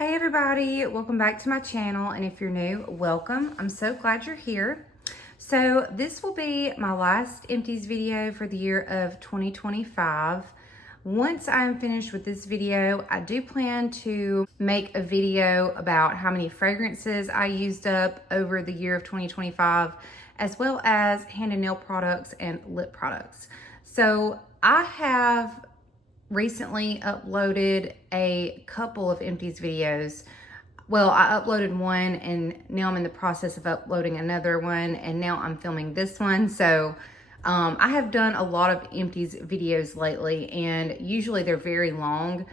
Hey everybody, welcome back to my channel, and if you're new, welcome. I'm so glad you're here. So this will be my last empties video for the year of 2025. Once I'm finished with this video, I do plan to make a video about how many fragrances I used up over the year of 2025, as well as hand and nail products and lip products. So I have recently uploaded a couple of empties videos. Well, I uploaded one and now I'm in the process of uploading another one, and now I'm filming this one. So I have done a lot of empties videos lately, and usually they're very long.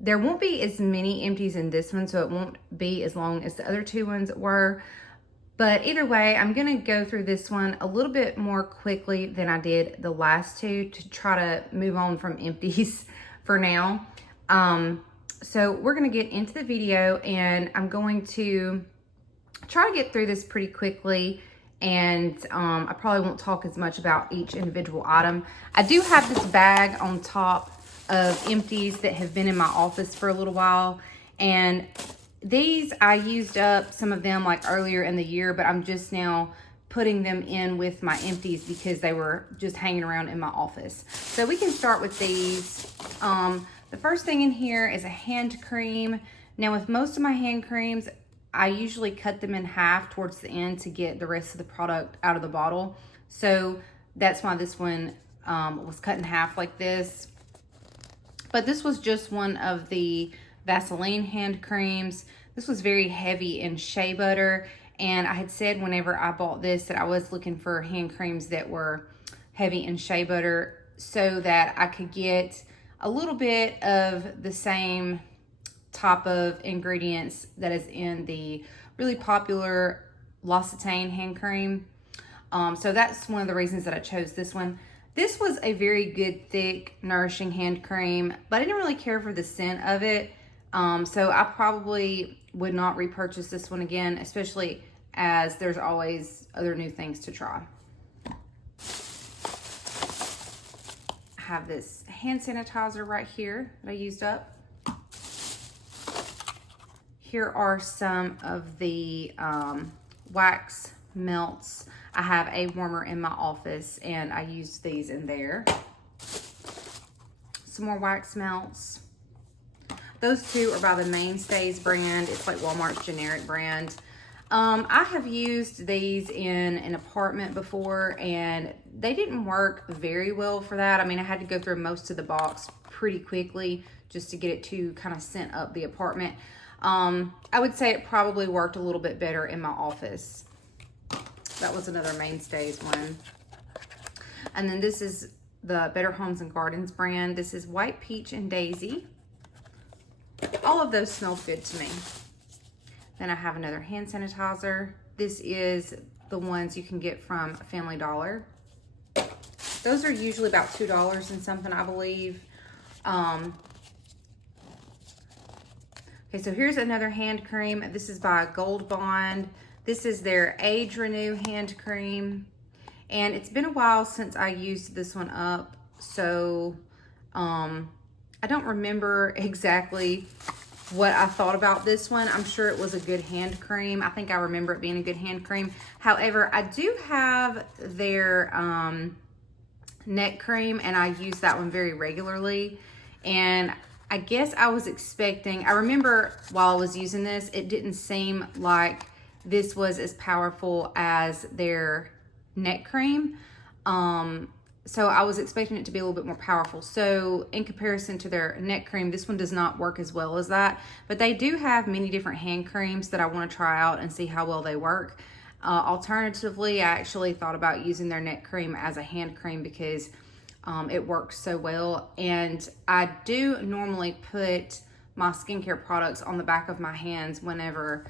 There won't be as many empties in this one, so it won't be as long as the other two ones were. But either way, I'm gonna go through this one a little bit more quickly than I did the last two to try to move on from empties for now. So we're gonna get into the video, and I'm going to try to get through this pretty quickly, and I probably won't talk as much about each individual item. I do have this bag on top of empties that have been in my office for a little while, and these I used up some of them like earlier in the year, but I'm just now putting them in with my empties because they were just hanging around in my office. So we can start with these. The first thing in here is a hand cream. Now with most of my hand creams, I usually cut them in half towards the end to get the rest of the product out of the bottle. So that's why this one was cut in half like this. But this was just one of the Vaseline hand creams. This was very heavy in shea butter, and I had said whenever I bought this that I was looking for hand creams that were heavy in shea butter so that I could get a little bit of the same type of ingredients that is in the really popular L'Occitane hand cream. So that's one of the reasons that I chose this one. This was a very good, thick, nourishing hand cream, but I didn't really care for the scent of it. So I probably would not repurchase this one again, especially as there's always other new things to try. I have this hand sanitizer right here that I used up. Here are some of the wax melts. I have a warmer in my office, and I used these in there. Some more wax melts. Those two are by the Mainstays brand. It's like Walmart's generic brand. I have used these in an apartment before, and they didn't work very well for that. I mean, I had to go through most of the box pretty quickly just to get it to kind of scent up the apartment. I would say it probably worked a little bit better in my office. That was another Mainstays one. And then this is the Better Homes and Gardens brand. This is White Peach and Daisy. All of those smelled good to me. Then I have another hand sanitizer. This is the ones you can get from Family Dollar. Those are usually about $2 and something, I believe. Okay, so here's another hand cream. This is by Gold Bond. This is their Age Renew hand cream. And it's been a while since I used this one up, so I don't remember exactly what I thought about this one. I'm sure it was a good hand cream. I think I remember it being a good hand cream. However, I do have their neck cream, and I use that one very regularly. And I guess I was expecting, I remember while I was using this, it didn't seem like this was as powerful as their neck cream. So I was expecting it to be a little bit more powerful. So in comparison to their neck cream, this one does not work as well as that. But they do have many different hand creams that I want to try out and see how well they work. Alternatively, I actually thought about using their neck cream as a hand cream because it works so well. And I do normally put my skincare products on the back of my hands whenever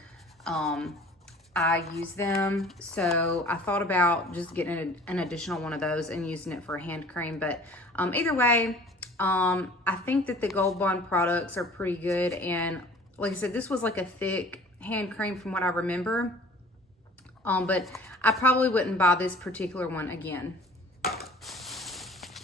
I use them. So I thought about just getting an additional one of those and using it for a hand cream. But either way, I think that the Gold Bond products are pretty good. And like I said, this was like a thick hand cream from what I remember. But I probably wouldn't buy this particular one again.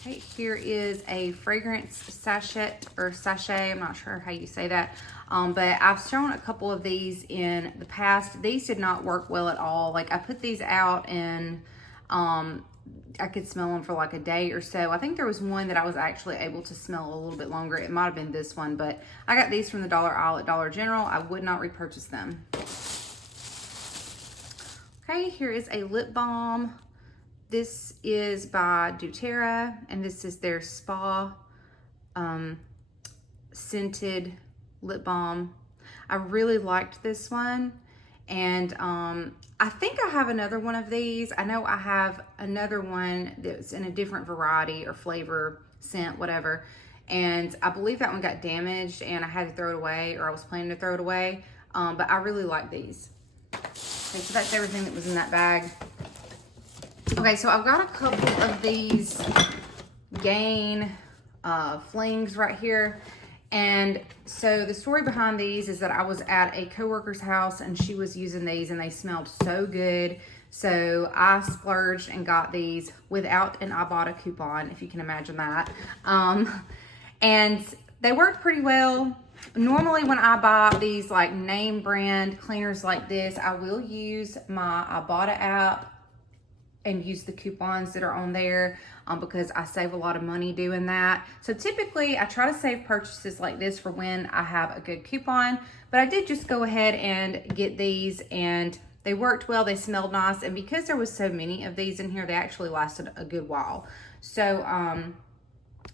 Okay, here is a fragrance sachet or sachet. I'm not sure how you say that. But I've shown a couple of these in the past. These did not work well at all. Like I put these out and I could smell them for like a day or so. I think there was one that I was actually able to smell a little bit longer. It might have been this one, but I got these from the dollar aisle at Dollar General. I would not repurchase them. Okay, here is a lip balm. This is by doTERRA, and this is their Spa scented lip balm. I really liked this one, and I think I have another one of these. I know I have another one that's in a different variety or flavor, scent, whatever, and I believe that one got damaged and I had to throw it away, or I was planning to throw it away, but I really like these. Okay, so that's everything that was in that bag. Okay, so I've got a couple of these Gain flings right here. And so the story behind these is that I was at a coworker's house and she was using these and they smelled so good. So I splurged and got these without an Ibotta coupon, if you can imagine that. And they worked pretty well. Normally when I buy these like name brand cleaners like this, I will use my Ibotta app and use the coupons that are on there because I save a lot of money doing that. So typically I try to save purchases like this for when I have a good coupon, but I did just go ahead and get these and they worked well, they smelled nice, and because there was so many of these in here, they actually lasted a good while. So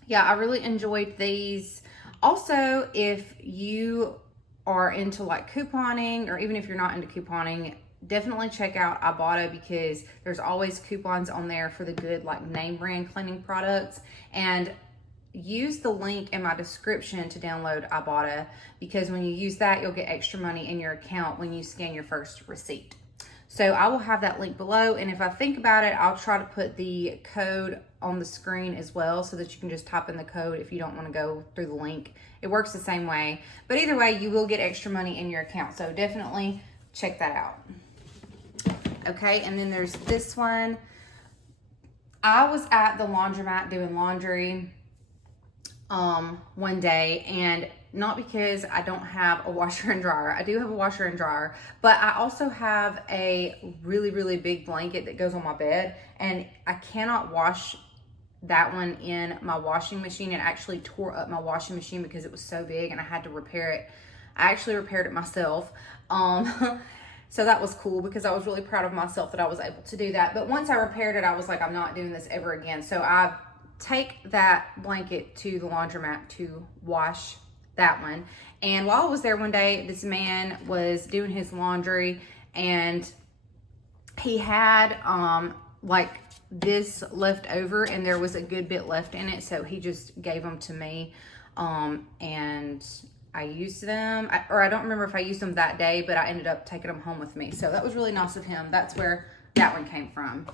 yeah, I really enjoyed these. Also, if you are into like couponing, or even if you're not into couponing, definitely check out Ibotta because there's always coupons on there for the good like name brand cleaning products. And use the link in my description to download Ibotta because when you use that, you'll get extra money in your account when you scan your first receipt. So I will have that link below, and if I think about it, I'll try to put the code on the screen as well so that you can just type in the code if you don't want to go through the link. It works the same way, but either way, you will get extra money in your account. So definitely check that out. Okay, and then there's this one. I was at the laundromat doing laundry one day, and not because I don't have a washer and dryer. I do have a washer and dryer, but I also have a really, really big blanket that goes on my bed, and I cannot wash that one in my washing machine. It actually tore up my washing machine because it was so big and I had to repair it. I actually repaired it myself. So that was cool because I was really proud of myself that I was able to do that. But once I repaired it, I was like, I'm not doing this ever again. So I take that blanket to the laundromat to wash that one. And while I was there one day, this man was doing his laundry and he had like this left over, and there was a good bit left in it. So he just gave them to me and I used them, or I don't remember if I used them that day, but I ended up taking them home with me. So that was really nice of him. That's where that one came from.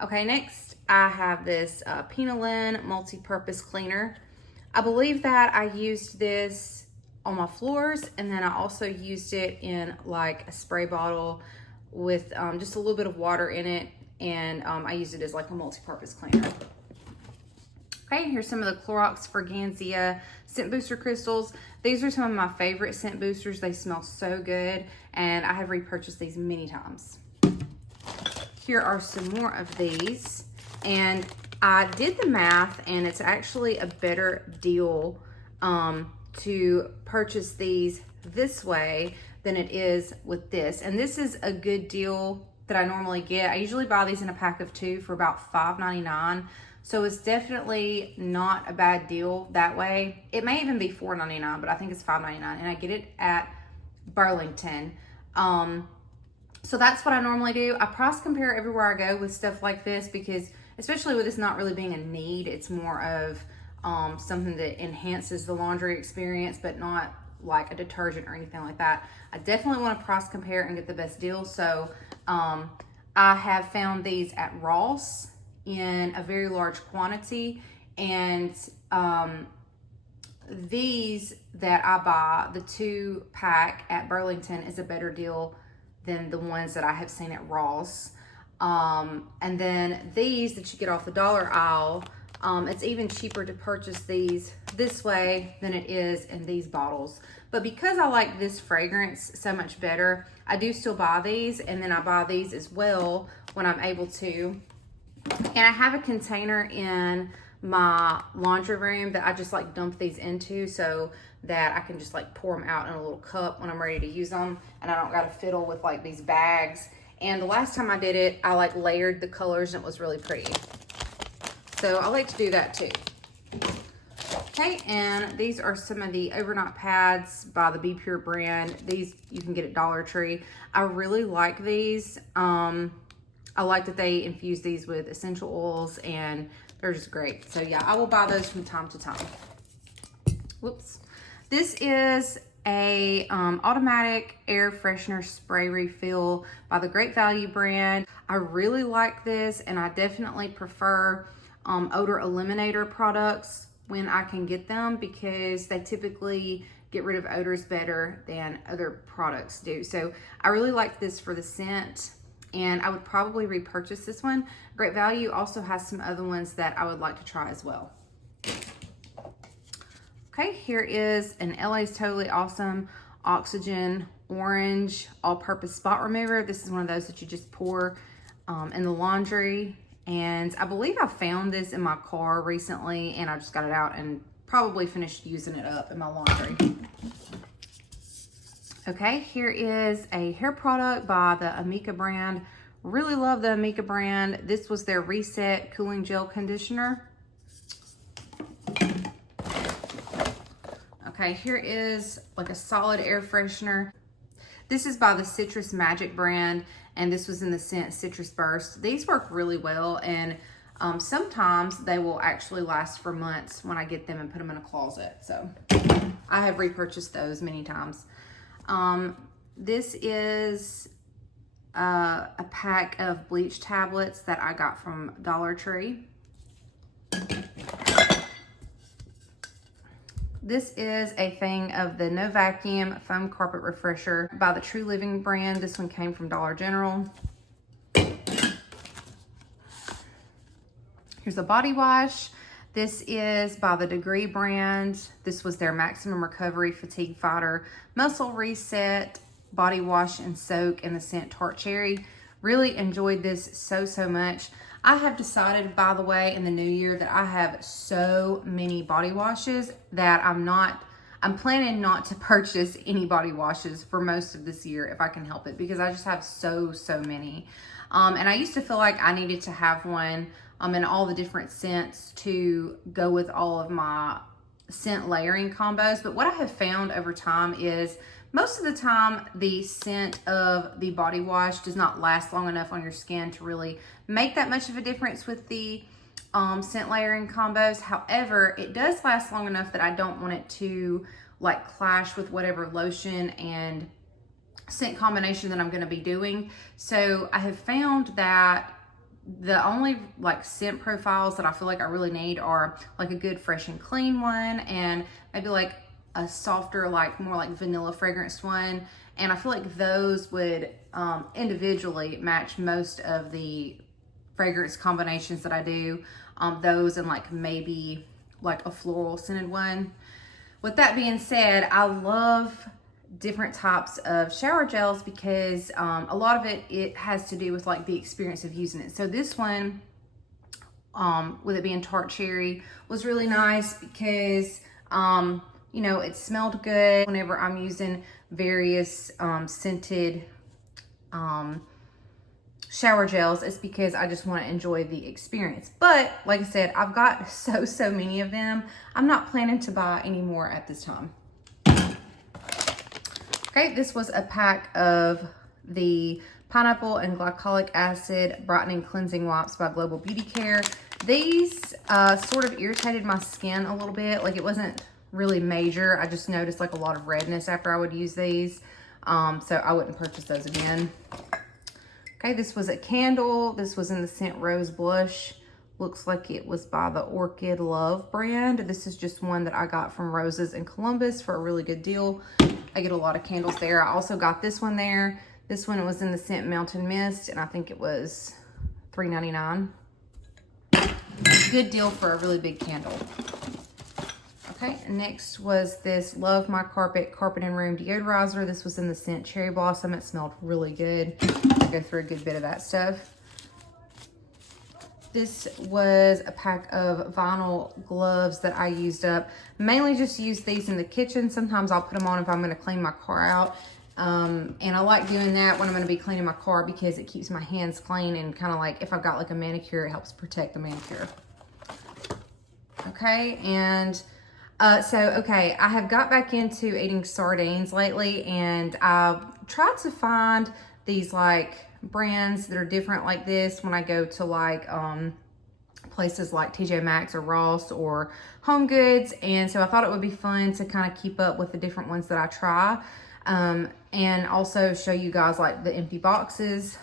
Okay, next I have this Penolin multi-purpose cleaner. I believe that I used this on my floors, and then I also used it in like a spray bottle with just a little bit of water in it, and I used it as like a multi-purpose cleaner. Okay, here's some of the Clorox Fragancia scent booster crystals. These are some of my favorite scent boosters. They smell so good, and I have repurchased these many times. Here are some more of these, and I did the math, and it's actually a better deal to purchase these this way than it is with this. And this is a good deal that I normally get. I usually buy these in a pack of 2 for about $5.99. So it's definitely not a bad deal that way. It may even be $4.99, but I think it's $5.99, and I get it at Burlington. So that's what I normally do. I price compare everywhere I go with stuff like this because, especially with this not really being a need, it's more of something that enhances the laundry experience, but not like a detergent or anything like that. I definitely want to price compare and get the best deal. So I have found these at Ross in a very large quantity, and these that I buy, the 2-pack at Burlington, is a better deal than the ones that I have seen at Ross. And then these that you get off the dollar aisle It's even cheaper to purchase these this way than it is in these bottles. But because I like this fragrance so much better, I do still buy these, and then I buy these as well when I'm able to. And I have a container in my laundry room that I just like dump these into so that I can just like pour them out in a little cup when I'm ready to use them, and I don't got to fiddle with like these bags. And the last time I did it, I like layered the colors and it was really pretty. So I like to do that too. Okay, and these are some of the overnight pads by the Be Pure brand. These you can get at Dollar Tree. I really like these. I like that they infuse these with essential oils, and they're just great. So yeah, I will buy those from time to time. Whoops. This is a automatic air freshener spray refill by the Great Value brand. I really like this, and I definitely prefer odor eliminator products when I can get them, because they typically get rid of odors better than other products do. So I really like this for the scent, and I would probably repurchase this one. Great Value also has some other ones that I would like to try as well. Okay, here is an LA's Totally Awesome Oxygen Orange All-Purpose Spot Remover. This is one of those that you just pour in the laundry. And I believe I found this in my car recently, and I just got it out and probably finished using it up in my laundry. Okay, here is a hair product by the Amika brand. Really love the Amika brand. This was their Reset Cooling Gel Conditioner. Okay, here is like a solid air freshener. This is by the Citrus Magic brand, and this was in the scent Citrus Burst. These work really well, and sometimes they will actually last for months when I get them and put them in a closet. So I have repurchased those many times. This is a pack of bleach tablets that I got from Dollar Tree. This is a thing of the No Vacuum Foam Carpet Refresher by the True Living brand. This one came from Dollar General. Here's a body wash. This is by the Degree brand. This was their Maximum Recovery Fatigue Fighter Muscle Reset Body Wash and Soak in the scent Tart Cherry. Really enjoyed this so much. I have decided, by the way, in the new year that I have so many body washes that I'm planning not to purchase any body washes for most of this year if I can help it, because I just have so many. And I used to feel like I needed to have one in all the different scents to go with all of my scent layering combos. But what I have found over time is most of the time the scent of the body wash does not last long enough on your skin to really make that much of a difference with the scent layering combos. However, it does last long enough that I don't want it to like clash with whatever lotion and scent combination that I'm going to be doing. So I have found that the only like scent profiles that I feel like I really need are like a good fresh and clean one, and maybe like a softer, like more like vanilla fragrance one. And I feel like those would individually match most of the fragrance combinations that I do. Those and like maybe like a floral scented one. With that being said, I love different types of shower gels because a lot of it has to do with like the experience of using it. So this one, with it being Tart Cherry, was really nice because you know, it smelled good. Whenever I'm using various scented shower gels, it's because I just want to enjoy the experience. But like I said, I've got so many of them. I'm not planning to buy any more at this time. Okay, this was a pack of the Pineapple and Glycolic Acid Brightening Cleansing Wipes by Global Beauty Care. These sort of irritated my skin a little bit. Like, it wasn't really major. I just noticed like a lot of redness after I would use these. So I wouldn't purchase those again. Okay, this was a candle. This was in the scent Rose Blush. Looks like it was by the Orchid Love brand. This is just one that I got from Roses in Columbus for a really good deal. I get a lot of candles there. I also got this one there. This one was in the scent Mountain Mist, and I think it was $3.99. good deal for a really big candle. Okay, next was this Love My Carpet Carpet and Room Deodorizer. This was in the scent Cherry Blossom. It smelled really good. I'll go through a good bit of that stuff. This was a pack of vinyl gloves that I used up. Mainly just use these in the kitchen. Sometimes I'll put them on if I'm going to clean my car out. And I like doing that when I'm going to be cleaning my car because it keeps my hands clean, and kind of like if I've got like a manicure, it helps protect the manicure. Okay, and okay, I have got back into eating sardines lately, and I tried to find these like brands that are different like this when I go to like places like TJ Maxx or Ross or Home Goods. And so I thought it would be fun to kind of keep up with the different ones that I try, and also show you guys like the empty boxes.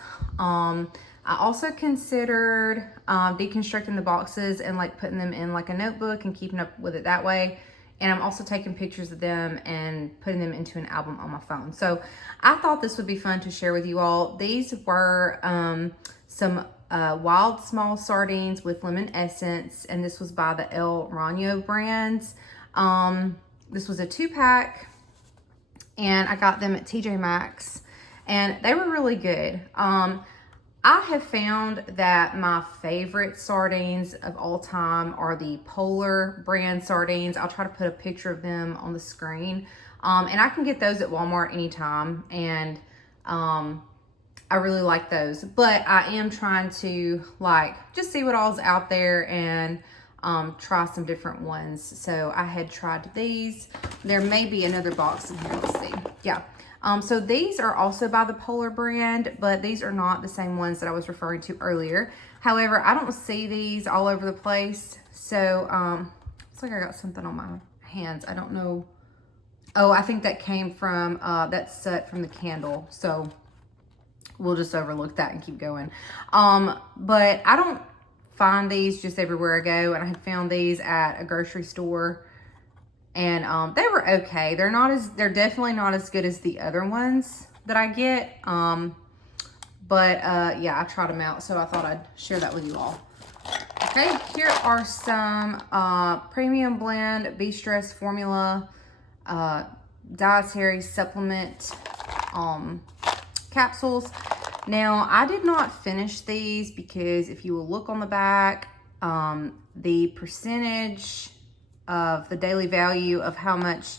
I also considered deconstructing the boxes and like putting them in like a notebook and keeping up with it that way. And I'm also taking pictures of them and putting them into an album on my phone. So I thought this would be fun to share with you all. These were some wild small sardines with lemon essence, and this was by the El Rano brands. This was a 2-pack, and I got them at TJ Maxx, and they were really good. I have found that my favorite sardines of all time are the Polar brand sardines. I'll try to put a picture of them on the screen. And I can get those at Walmart anytime. And I really like those. But I am trying to like just see what all's out there and try some different ones. So I had tried these. There may be another box in here. Let's see. Yeah. So these are also by the Polar brand, but these are not the same ones that I was referring to earlier. However, I don't see these all over the place. So, looks like I got something on my hands. I don't know. Oh, I think that came from, that set from the candle. So we'll just overlook that and keep going. But I don't find these just everywhere I go. And I had found these at a grocery store. And they were okay. They're definitely not as good as the other ones that I get. But yeah, I tried them out, so I thought I'd share that with you all. Okay, here are some premium blend B-Stress formula dietary supplement capsules. Now, I did not finish these because if you will look on the back, the percentage of the daily value of how much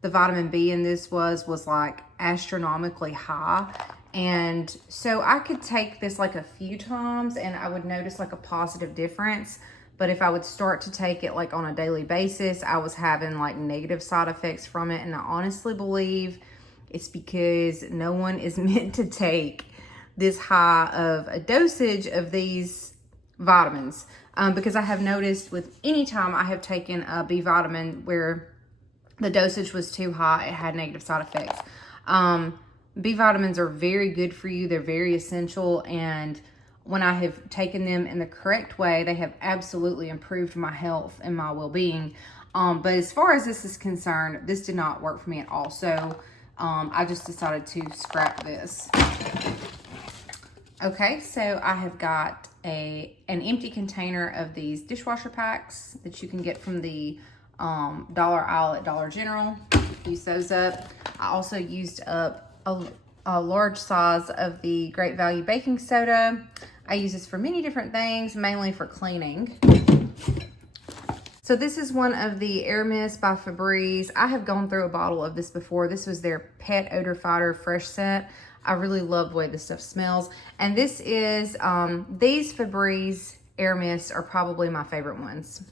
the vitamin B in this was like astronomically high. And so I could take this like a few times and I would notice like a positive difference. But if I would start to take it like on a daily basis, I was having like negative side effects from it. And I honestly believe it's because no one is meant to take this high of a dosage of these vitamins. Because I have noticed with any time I have taken a B vitamin where the dosage was too high, it had negative side effects. B vitamins are very good for you. They're very essential. And when I have taken them in the correct way, they have absolutely improved my health and my well-being. But as far as this is concerned, this did not work for me at all. So I just decided to scrap this. Okay, so I have got an empty container of these dishwasher packs that you can get from the dollar aisle at Dollar General. Use those up. I also used up a large size of the Great Value baking soda. I use this for many different things, mainly for cleaning. So this is one of the Air Mist by Febreze. I have gone through a bottle of this before. This was their Pet Odor Fighter Fresh Scent. I really love the way this stuff smells. And this is, these Febreze Air Mists are probably my favorite ones.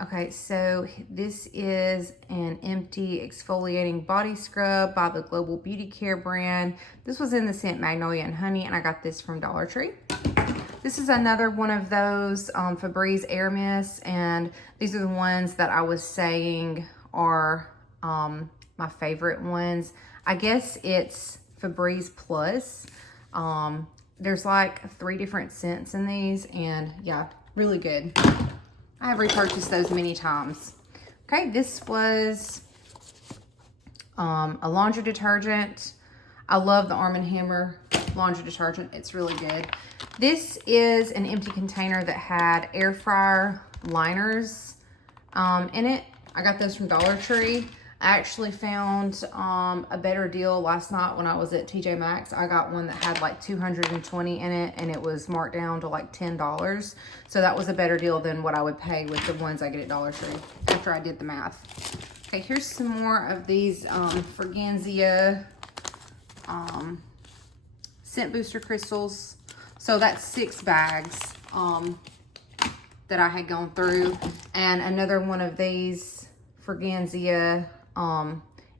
Okay, so this is an empty exfoliating body scrub by the Global Beauty Care brand. This was in the scent Magnolia and Honey, and I got this from Dollar Tree. This is another one of those Febreze Air Mists, and these are the ones that I was saying are my favorite ones. I guess it's Febreze Plus. There's like 3 different scents in these, and yeah, really good. I have repurchased those many times. Okay, this was a laundry detergent. I love the Arm & Hammer laundry detergent. It's really good. This is an empty container that had air fryer liners in it. I got those from Dollar Tree. I actually found a better deal last night when I was at TJ Maxx. I got one that had like 220 in it, and it was marked down to like $10. So that was a better deal than what I would pay with the ones I get at Dollar Tree after I did the math. Okay, here's some more of these Fragancia scent booster crystals. So that's 6 bags that I had gone through, and another one of these Fragancia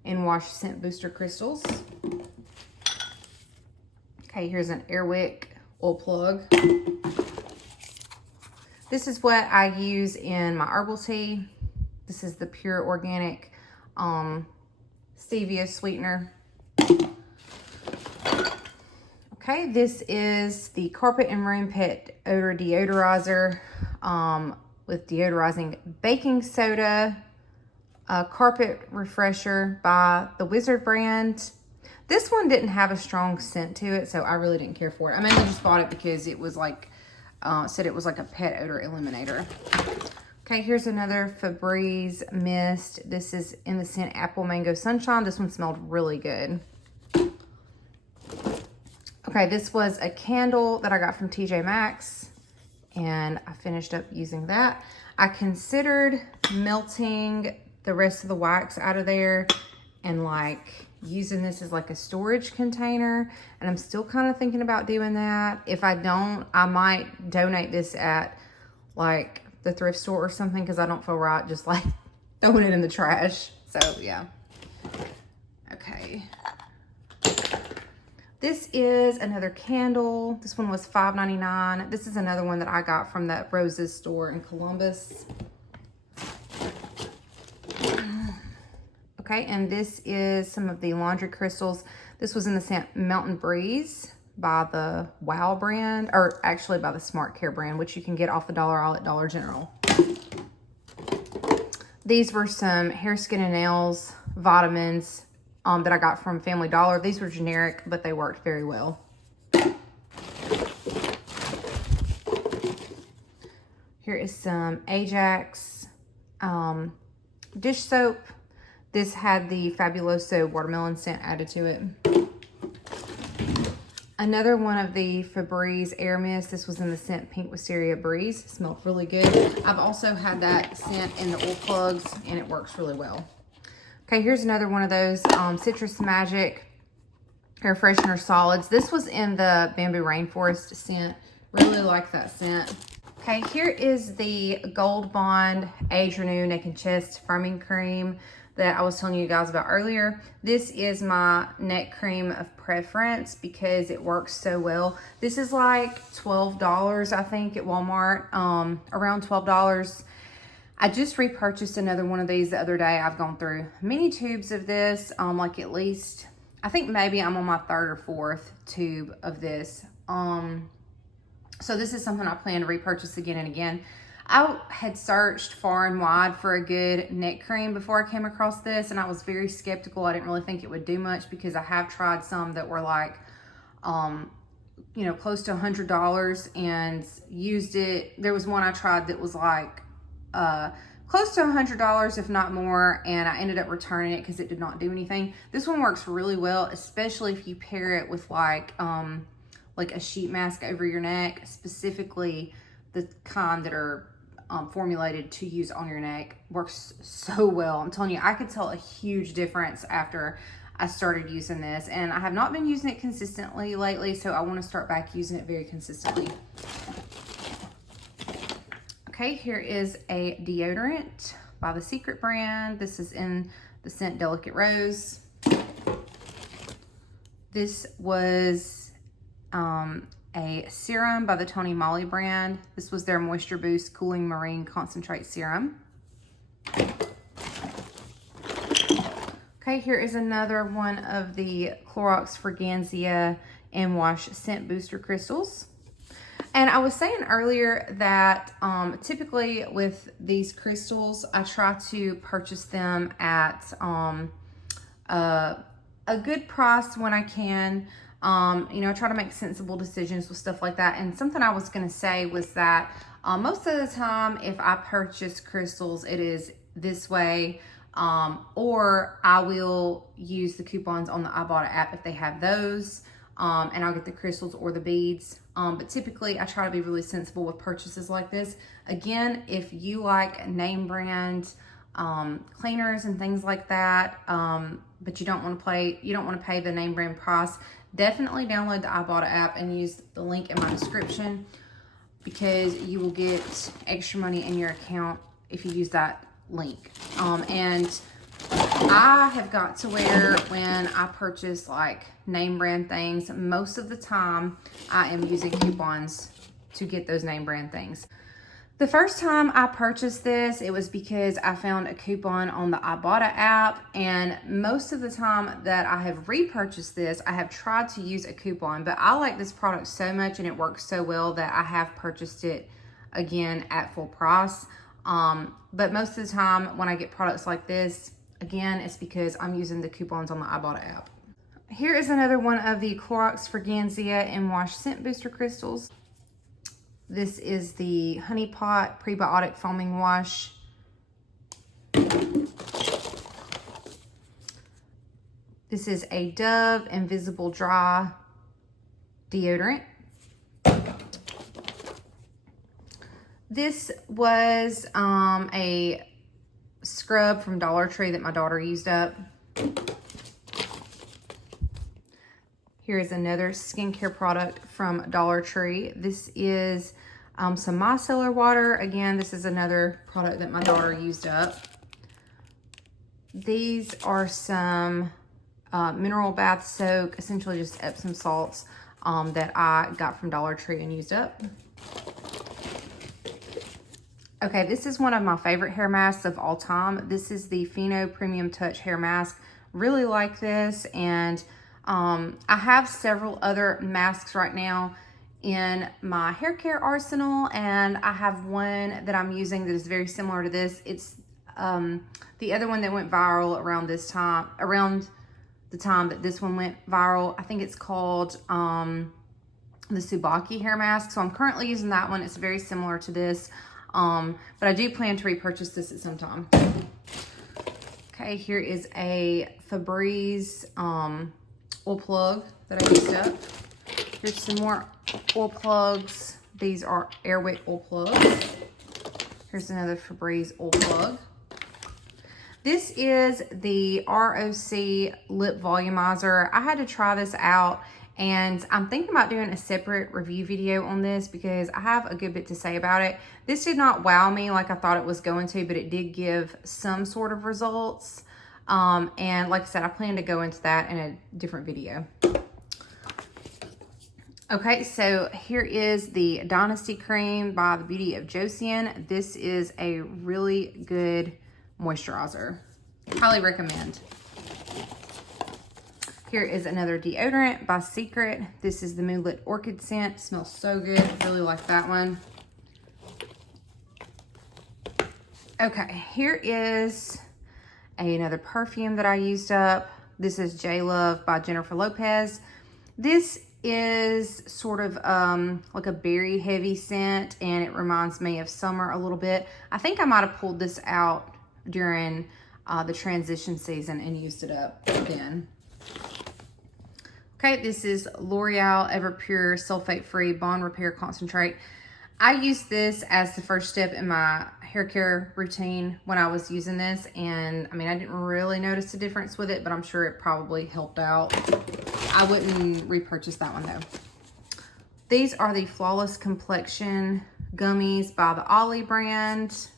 in wash scent booster crystals. Okay, here's an Airwick oil plug. This is what I use in my herbal tea. This is the pure organic stevia sweetener. Okay, this is the Carpet and Room Pet Odor Deodorizer with deodorizing baking soda, carpet refresher by the Wizard brand. This one didn't have a strong scent to it, so I really didn't care for it. I mainly just bought it because it was like, said it was like a pet odor eliminator. Okay, here's another Febreze mist. This is in the scent Apple Mango Sunshine. This one smelled really good. Okay, this was a candle that I got from TJ Maxx, and I finished up using that. I considered melting the rest of the wax out of there and like using this as like a storage container, and I'm still kind of thinking about doing that. If I don't, I might donate this at like the thrift store or something, because I don't feel right just like throwing it in the trash. So yeah. Okay, this is another candle. This one was $5.99. This is another one that I got from that Roses store in Columbus. Okay, and this is some of the laundry crystals. This was in the scent Mountain Breeze by the Wow brand, or actually by the Smart Care brand, which you can get off the dollar aisle at Dollar General. These were some hair, skin, and nails vitamins that I got from Family Dollar. These were generic, but they worked very well. Here is some Ajax dish soap. This had the Fabuloso watermelon scent added to it. Another one of the Febreze Air Mist. This was in the scent Pink Wisteria Breeze. It smelled really good. I've also had that scent in the oil plugs, and it works really well. Okay, here's another one of those Citrus Magic Air Freshener Solids. This was in the Bamboo Rainforest scent. Really like that scent. Okay, here is the Gold Bond Age Renew Neck and Chest Firming Cream that I was telling you guys about earlier. This is my neck cream of preference because it works so well. This is like $12, I think, at Walmart, around $12. I just repurchased another one of these the other day. I've gone through many tubes of this, like at least, I think maybe I'm on my 3rd or 4th tube of this. So this is something I plan to repurchase again and again. I had searched far and wide for a good neck cream before I came across this, and I was very skeptical. I didn't really think it would do much because I have tried some that were like, you know, close to $100 and used it. There was one I tried that was like close to $100, if not more, and I ended up returning it because it did not do anything. This one works really well, especially if you pair it with like a sheet mask over your neck, specifically the kind that are formulated to use on your neck. Works so well. I'm telling you, I could tell a huge difference after I started using this, and I have not been using it consistently lately, so I want to start back using it very consistently. Okay, here is a deodorant by the Secret brand. This is in the scent Delicate Rose. This was a serum by the Tony Moly brand. This was their Moisture Boost Cooling Marine Concentrate Serum. Okay, here is another one of the Clorox Fragancia and Wash Scent Booster Crystals. And I was saying earlier that typically with these crystals, I try to purchase them at a good price when I can. You know, I try to make sensible decisions with stuff like that. And something I was going to say was that most of the time, if I purchase crystals, it is this way, or I will use the coupons on the Ibotta app if they have those, and I'll get the crystals or the beads. But typically, I try to be really sensible with purchases like this. Again, if you like name brand cleaners and things like that, but you don't want to pay the name brand price, definitely download the Ibotta app and use the link in my description, because you will get extra money in your account if you use that link. And I have got to where when I purchase like name brand things, most of the time I am using coupons to get those name brand things. The first time I purchased this, it was because I found a coupon on the Ibotta app, and most of the time that I have repurchased this, I have tried to use a coupon, but I like this product so much and it works so well that I have purchased it again at full price. But most of the time when I get products like this, again, it's because I'm using the coupons on the Ibotta app. Here is another one of the Clorox Fragancia and Wash Scent Booster crystals. This is the Honey Pot Prebiotic Foaming Wash. This is a Dove Invisible Dry deodorant. This was a scrub from Dollar Tree that my daughter used up. Here is another skincare product from Dollar Tree. This is some micellar water. Again, this is another product that my daughter used up. These are some mineral bath soak, essentially just Epsom salts that I got from Dollar Tree and used up. Okay, this is one of my favorite hair masks of all time. This is the Pheno Premium Touch Hair Mask. Really like this, and I have several other masks right now in my hair care arsenal, and I have one that I'm using that is very similar to this. It's the other one that went viral around the time that this one went viral. I think it's called the Tsubaki hair mask. So I'm currently using that one. It's very similar to this, but I do plan to repurchase this at some time. Okay, here is a Febreze oil plug that I used up. Here's some more oil plugs. These are Airwick oil plugs. Here's another Febreze oil plug. This is the ROC lip volumizer. I had to try this out, and I'm thinking about doing a separate review video on this because I have a good bit to say about it. This did not wow me like I thought it was going to, but it did give some sort of results. And like I said, I plan to go into that in a different video. Okay, so here is the Dynasty Cream by the Beauty of Josian. This is a really good moisturizer. Highly recommend. Here is another deodorant by Secret. This is the Moonlit Orchid scent. It smells so good. Really like that one. Okay, here is another perfume that I used up. This is J Love by Jennifer Lopez. This is sort of like a berry heavy scent, and it reminds me of summer a little bit. I think I might have pulled this out during the transition season and used it up then. Okay, this is L'Oreal Everpure Sulfate Free Bond Repair Concentrate. I used this as the first step in my hair care routine when I was using this, and I mean, I didn't really notice a difference with it, but I'm sure it probably helped out. I wouldn't repurchase that one though. These are the Flawless Complexion gummies by the Ollie brand.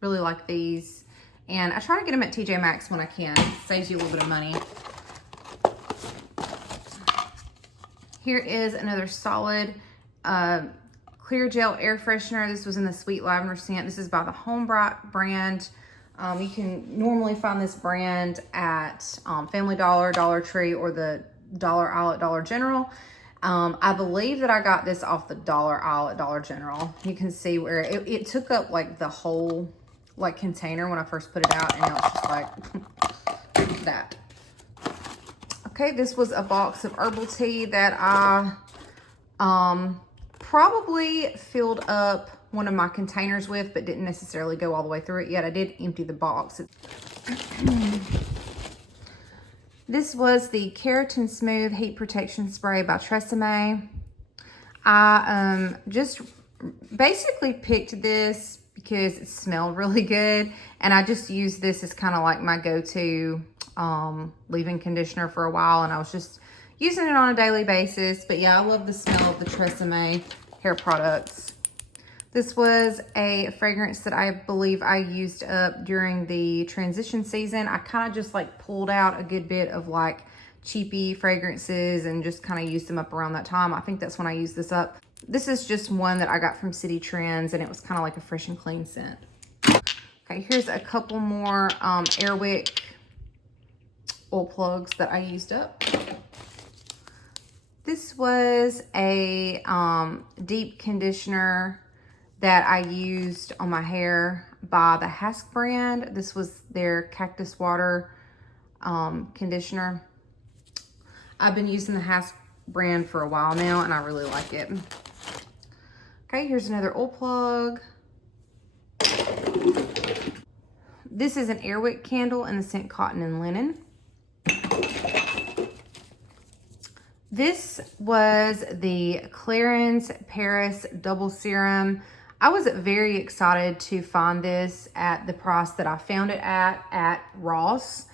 Really like these, and I try to get them at TJ Maxx when I can. Saves you a little bit of money. Here is another solid clear gel air freshener. This was in the Sweet Lavender scent. This is by the Home Bright brand. You can normally find this brand at Family Dollar, Dollar Tree, or the Dollar Aisle at Dollar General. I believe that I got this off the Dollar Aisle at Dollar General. You can see where it took up like the whole like container when I first put it out, and now it's just like that. Okay, this was a box of herbal tea that I probably filled up one of my containers with, but didn't necessarily go all the way through it yet. I did empty the box. This was the Keratin Smooth Heat Protection Spray by Tresemme. I just basically picked this because it smelled really good, and I just used this as kind of like my go-to leave-in conditioner for a while, and I was just using it on a daily basis. But yeah, I love the smell of the Tresemme hair products. This was a fragrance that I believe I used up during the transition season. I kind of just like pulled out a good bit of like cheapy fragrances and just kind of used them up around that time. I think that's when I used this up. This is just one that I got from City Trends, and it was kind of like a fresh and clean scent. Okay, here's a couple more Airwick oil plugs that I used up. This was a deep conditioner that I used on my hair by the Hask brand. This was their Cactus Water conditioner. I've been using the Hask brand for a while now, and I really like it. Okay, here's another oil plug. This is an Airwick candle in the scent Cotton and Linen. This was the Clarins Paris Double Serum. I was very excited to find this at the price that I found it at Ross.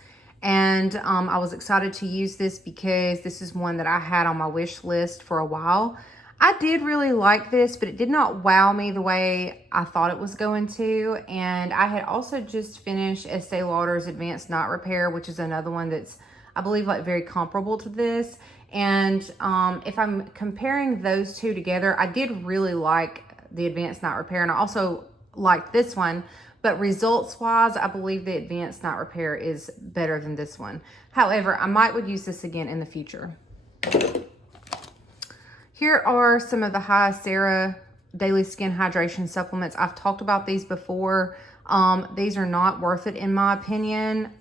And I was excited to use this because this is one that I had on my wish list for a while. I did really like this, but it did not wow me the way I thought it was going to. And I had also just finished Estee Lauder's Advanced Night Repair, which is another one that's, I believe, like very comparable to this. And if I'm comparing those two together, I did really like the Advanced Night Repair, and I also liked this one. But results-wise, I believe the Advanced Night Repair is better than this one. However, I would use this again in the future. Here are some of the Hyacera Daily Skin Hydration Supplements. I've talked about these before. These are not worth it in my opinion.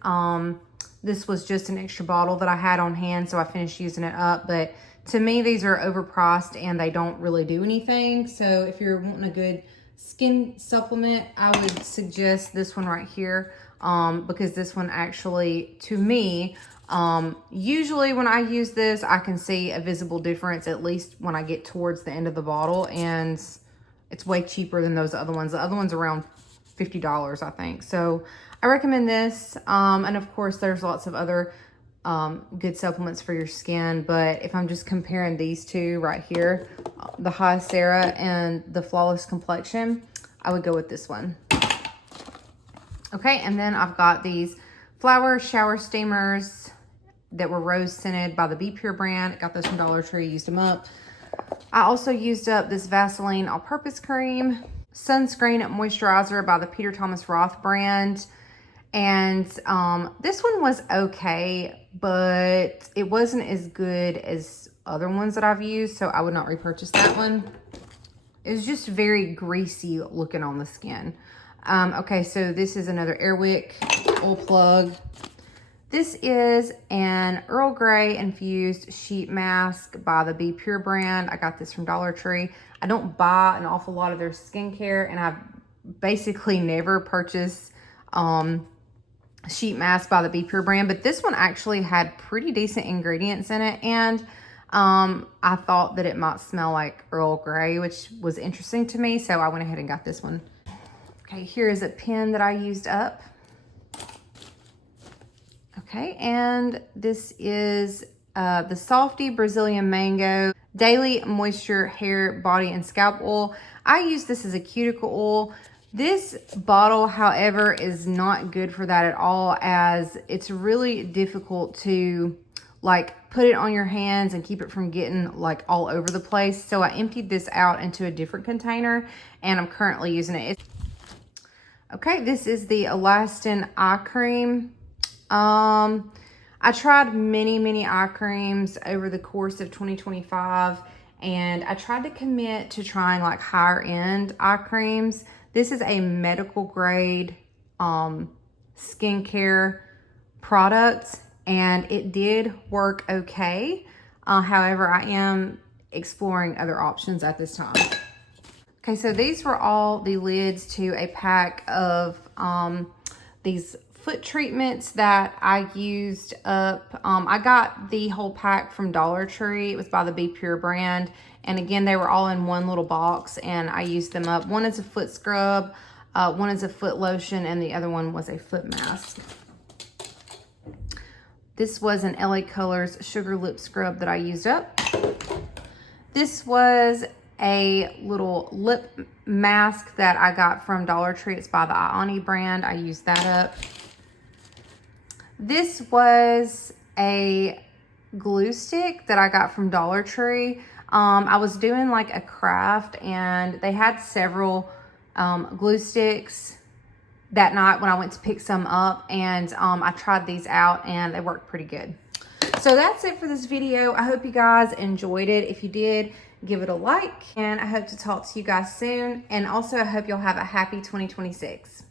This was just an extra bottle that I had on hand, so I finished using it up. But to me, these are overpriced and they don't really do anything. So if you're wanting a good skin supplement, I would suggest this one right here, because this one actually, to me, usually when I use this, I can see a visible difference, at least when I get towards the end of the bottle, and it's way cheaper than those other ones. The other one's around $50, I think. So I recommend this. And of course, there's lots of other good supplements for your skin, but if I'm just comparing these two right here, the Hyacera and the Flawless Complexion, I would go with this one. Okay, and then I've got these flower shower steamers that were rose scented by the Be Pure brand. I got those from Dollar Tree, used them up. I also used up this Vaseline all-purpose cream, sunscreen moisturizer by the Peter Thomas Roth brand. And this one was okay, but it wasn't as good as other ones that I've used, so I would not repurchase that one. It was just very greasy looking on the skin. Okay, so this is another Airwick oil plug. This is an Earl Grey infused sheet mask by the Be Pure brand. I got this from Dollar Tree. I don't buy an awful lot of their skincare, and I've basically never purchased sheet mask by the Be Pure brand, but this one actually had pretty decent ingredients in it, and I thought that it might smell like Earl Grey, which was interesting to me, so I went ahead and got this one. Okay, here is a pen that I used up. Okay, and this is the Softy Brazilian Mango Daily Moisture Hair, Body, and Scalp Oil. I use this as a cuticle oil. This bottle, however, is not good for that at all, as it's really difficult to like put it on your hands and keep it from getting like all over the place. So I emptied this out into a different container, and I'm currently using it. Okay, this is the Elastin eye cream. I tried many eye creams over the course of 2025, and I tried to commit to trying like higher end eye creams. This is a medical grade skincare product, and it did work okay. However, I am exploring other options at this time. Okay, so these were all the lids to a pack of these foot treatments that I used up. I got the whole pack from Dollar Tree. It was by the Be Pure brand. And again, they were all in one little box and I used them up. One is a foot scrub, one is a foot lotion, and the other one was a foot mask. This was an LA Colors Sugar Lip Scrub that I used up. This was a little lip mask that I got from Dollar Tree. It's by the Ioni brand. I used that up. This was a glue stick that I got from Dollar Tree. I was doing like a craft and they had several glue sticks that night when I went to pick some up, and I tried these out and they worked pretty good. So that's it for this video. I hope you guys enjoyed it. If you did, give it a like, and I hope to talk to you guys soon. And also I hope you'll have a happy 2026.